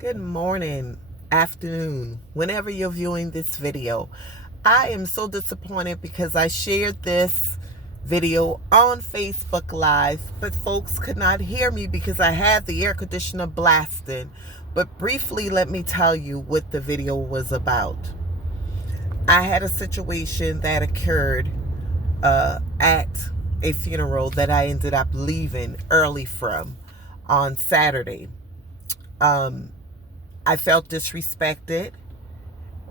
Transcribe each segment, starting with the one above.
Good morning, afternoon, whenever you're viewing this video. I am so disappointed because I shared this video on Facebook Live, but folks could not hear me because I had the air conditioner blasting. But briefly, let me tell you what the video was about. I had a situation that occurred at a funeral that I ended up leaving early from on Saturday. I felt disrespected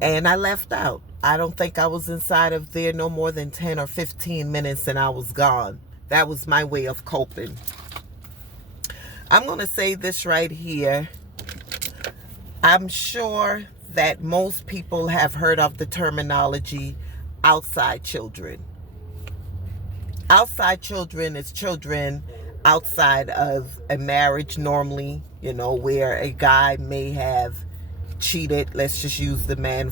and I left out. I don't think I was inside of there no more than 10 or 15 minutes and I was gone. That was my way of coping. I'm going to say this right here. I'm sure that most people have heard of the terminology outside children. Outside children is children outside of a marriage normally, where a guy may have cheated. Let's just use the men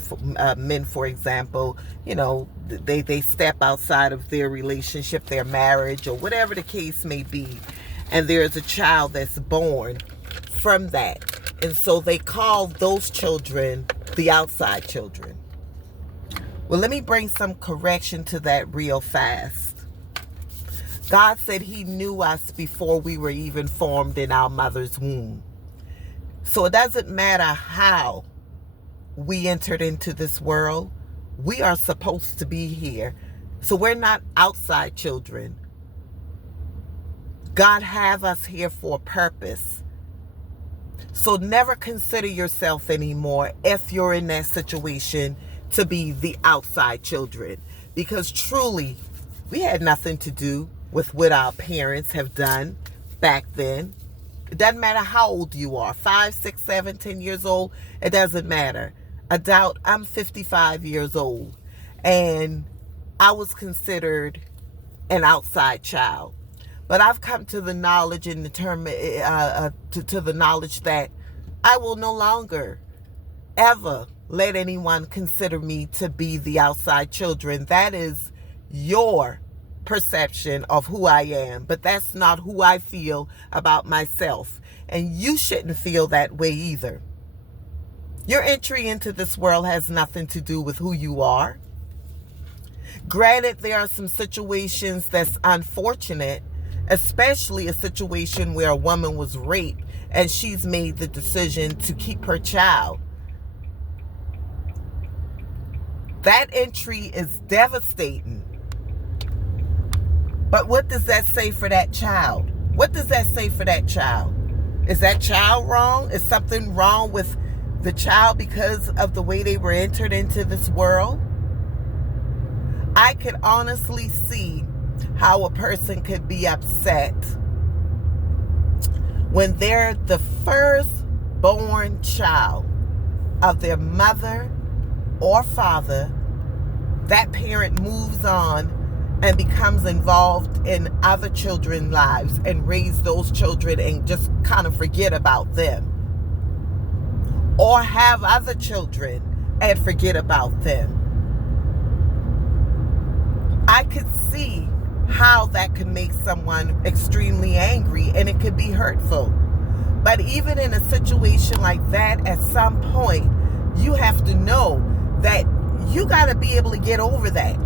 for example. They step outside of their relationship, their marriage, or whatever the case may be. And there's a child that's born from that. And so they call those children the outside children. Well, let me bring some correction to that real fast. God said he knew us before we were even formed in our mother's womb. So it doesn't matter how we entered into this world. We are supposed to be here. So we're not outside children. God have us here for a purpose. So never consider yourself anymore, if you're in that situation, to be the outside children. Because truly, we had nothing to do with what our parents have done back then. It doesn't matter how old you are, 5, 6, 7, 10 years old, it doesn't matter. I'm 55 years old, and I was considered an outside child. But I've come to the knowledge to the knowledge that I will no longer ever let anyone consider me to be the outside children. That is your perception of who I am, but that's not who I feel about myself. And you shouldn't feel that way either. Your entry into this world has nothing to do with who you are. Granted, there are some situations that's unfortunate, especially a situation where a woman was raped and she's made the decision to keep her child. That entry is devastating. But what does that say for that child? What does that say for that child? Is that child wrong? Is something wrong with the child because of the way they were entered into this world? I could honestly see how a person could be upset when they're the first-born child of their mother or father. That parent moves on and becomes involved in other children's lives and raise those children and just kind of forget about them. Or have other children and forget about them. I could see how that could make someone extremely angry and it could be hurtful. But even in a situation like that, at some point, you have to know that you got to be able to get over that.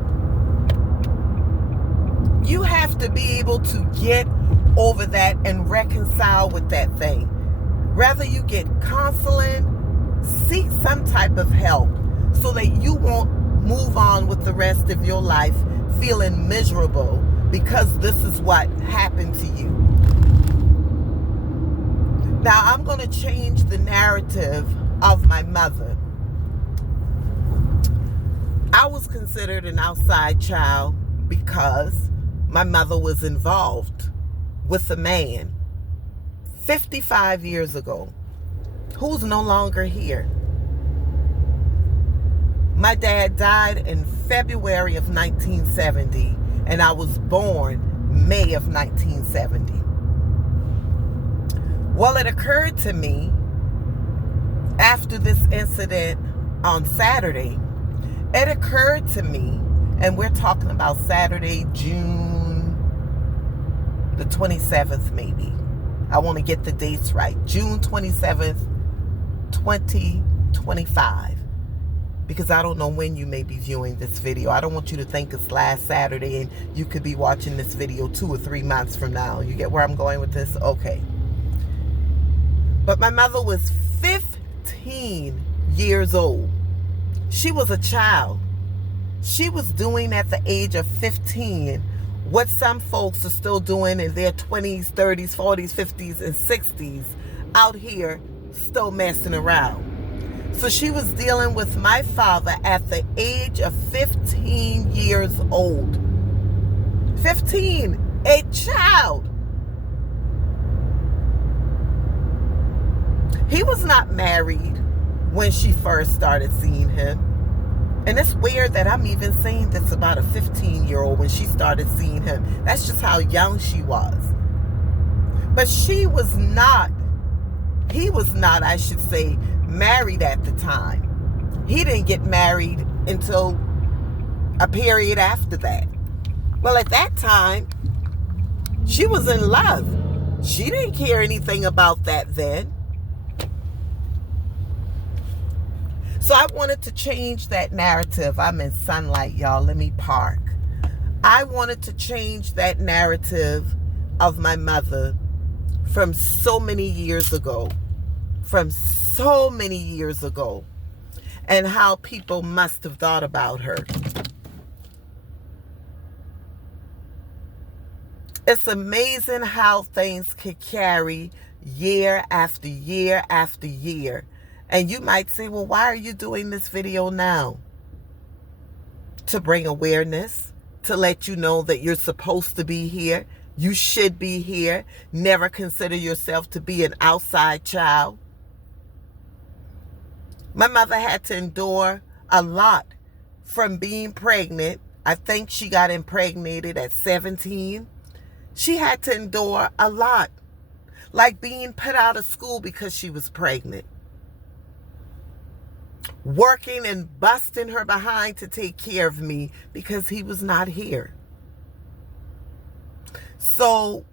You have to be able to get over that and reconcile with that thing. Whether you get counseling, seek some type of help so that you won't move on with the rest of your life feeling miserable because this is what happened to you. Now, I'm going to change the narrative of my mother. I was considered an outside child because my mother was involved with a man 55 years ago who's no longer here. My dad died in February of 1970, and I was born May of 1970. Well, it occurred to me after this incident on Saturday, it occurred to me, and we're talking about Saturday, June the 27th maybe. I want to get the dates right. June 27th, 2025. Because I don't know when you may be viewing this video. I don't want you to think it's last Saturday and you could be watching this video 2 or 3 months from now. You get where I'm going with this? Okay. But my mother was 15 years old. She was a child. She was doing at the age of 15 what some folks are still doing in their 20s, 30s, 40s, 50s, and 60s out here still messing around. So she was dealing with my father at the age of 15 years old. 15, a child. He was not married when she first started seeing him. And it's weird that I'm even saying this about a 15-year-old when she started seeing him. That's just how young she was. But he was not, I should say, married at the time. He didn't get married until a period after that. Well, at that time, she was in love. She didn't care anything about that then. So I wanted to change that narrative. I'm in sunlight, y'all. Let me park. I wanted to change that narrative of my mother from so many years ago. And how people must have thought about her. It's amazing how things could carry year after year after year. And you might say, well, why are you doing this video now? To bring awareness, to let you know that you're supposed to be here. You should be here. Never consider yourself to be an outside child. My mother had to endure a lot from being pregnant. I think she got impregnated at 17. She had to endure a lot. Like being put out of school because she was pregnant. Working and busting her behind to take care of me because he was not here. So,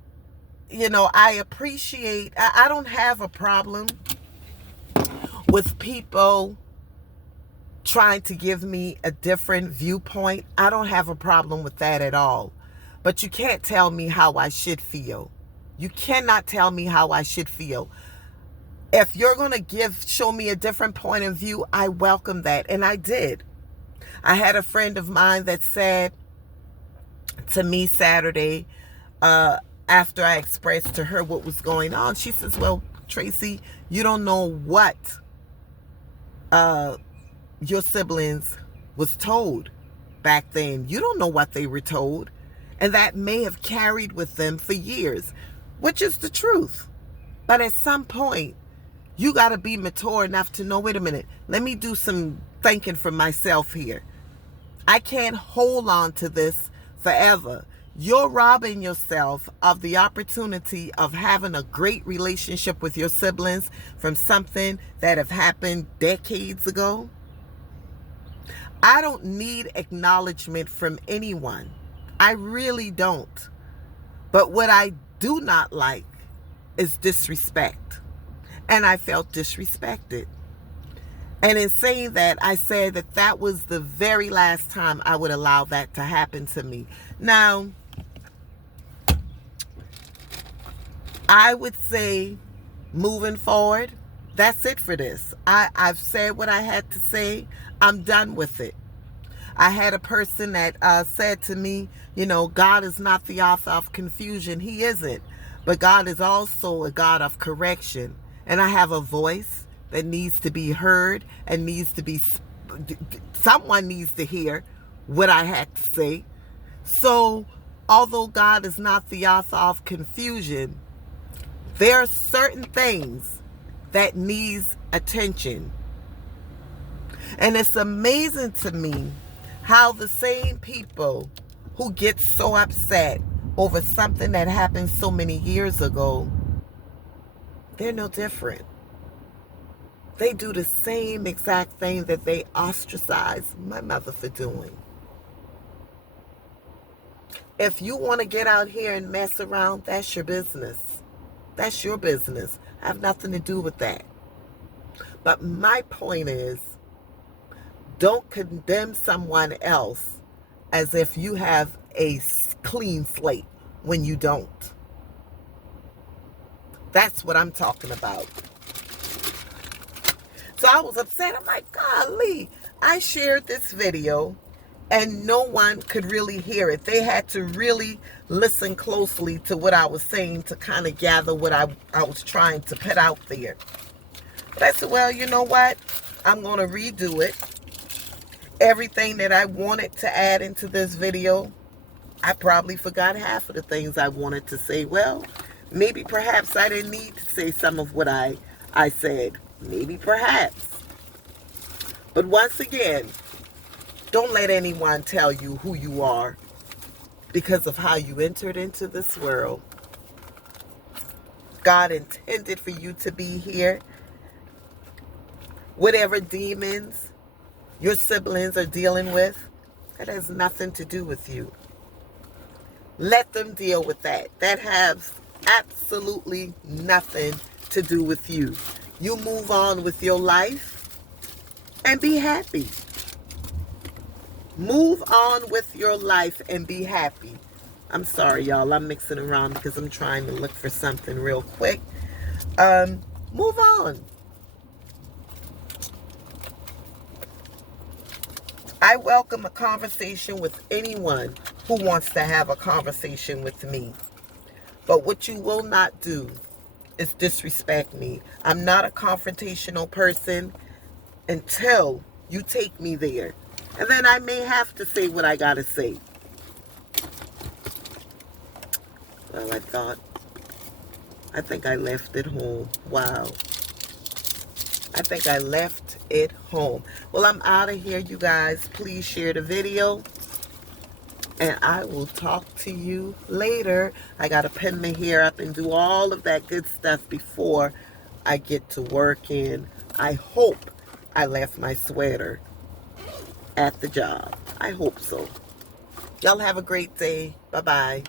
I appreciate, I don't have a problem with people trying to give me a different viewpoint. I don't have a problem with that at all. But you can't tell me how I should feel. You cannot tell me how I should feel. If you're going to show me a different point of view, I welcome that. And I did. I had a friend of mine that said to me Saturday, after I expressed to her what was going on, she says, well, Tracy, you don't know what your siblings was told back then. You don't know what they were told. And that may have carried with them for years, which is the truth. But at some point, you got to be mature enough to know, wait a minute, let me do some thinking for myself here. I can't hold on to this forever. You're robbing yourself of the opportunity of having a great relationship with your siblings from something that have happened decades ago. I don't need acknowledgement from anyone. I really don't. But what I do not like is disrespect. And I felt disrespected. And in saying that, I said that that was the very last time I would allow that to happen to me. Now, I would say, moving forward, that's it for this. I've said what I had to say. I'm done with it. I had a person that said to me, God is not the author of confusion. He isn't. But God is also a God of correction. And I have a voice that needs to be heard and someone needs to hear what I had to say. So, although God is not the author of confusion, there are certain things that needs attention. And it's amazing to me how the same people who get so upset over something that happened so many years ago, they're no different. They do the same exact thing that they ostracized my mother for doing. If you want to get out here and mess around, that's your business. That's your business. I have nothing to do with that. But my point is, don't condemn someone else as if you have a clean slate when you don't. That's what I'm talking about. So I was upset. I'm like, golly, I shared this video and no one could really hear it. They had to really listen closely to what I was saying to kind of gather what I was trying to put out there. But I said, well, you know what? I'm going to redo it. Everything that I wanted to add into this video, I probably forgot half of the things I wanted to say. Well, maybe perhaps I didn't need to say some of what I said. Maybe perhaps. But once again, don't let anyone tell you who you are because of how you entered into this world. God intended for you to be here. Whatever demons your siblings are dealing with, that has nothing to do with you. Let them deal with that. That has absolutely nothing to do with you. You move on with your life and be happy. Move on with your life and be happy. I'm sorry, y'all. I'm mixing around because I'm trying to look for something real quick. Move on. I welcome a conversation with anyone who wants to have a conversation with me. But what you will not do is disrespect me. I'm not a confrontational person until you take me there. And then I may have to say what I got to say. Well, I think I left it home. Wow. I think I left it home. Well, I'm out of here, you guys. Please share the video. And I will talk to you later. I got to pin my hair up and do all of that good stuff before I get to work. And I hope I left my sweater at the job. I hope so. Y'all have a great day. Bye-bye.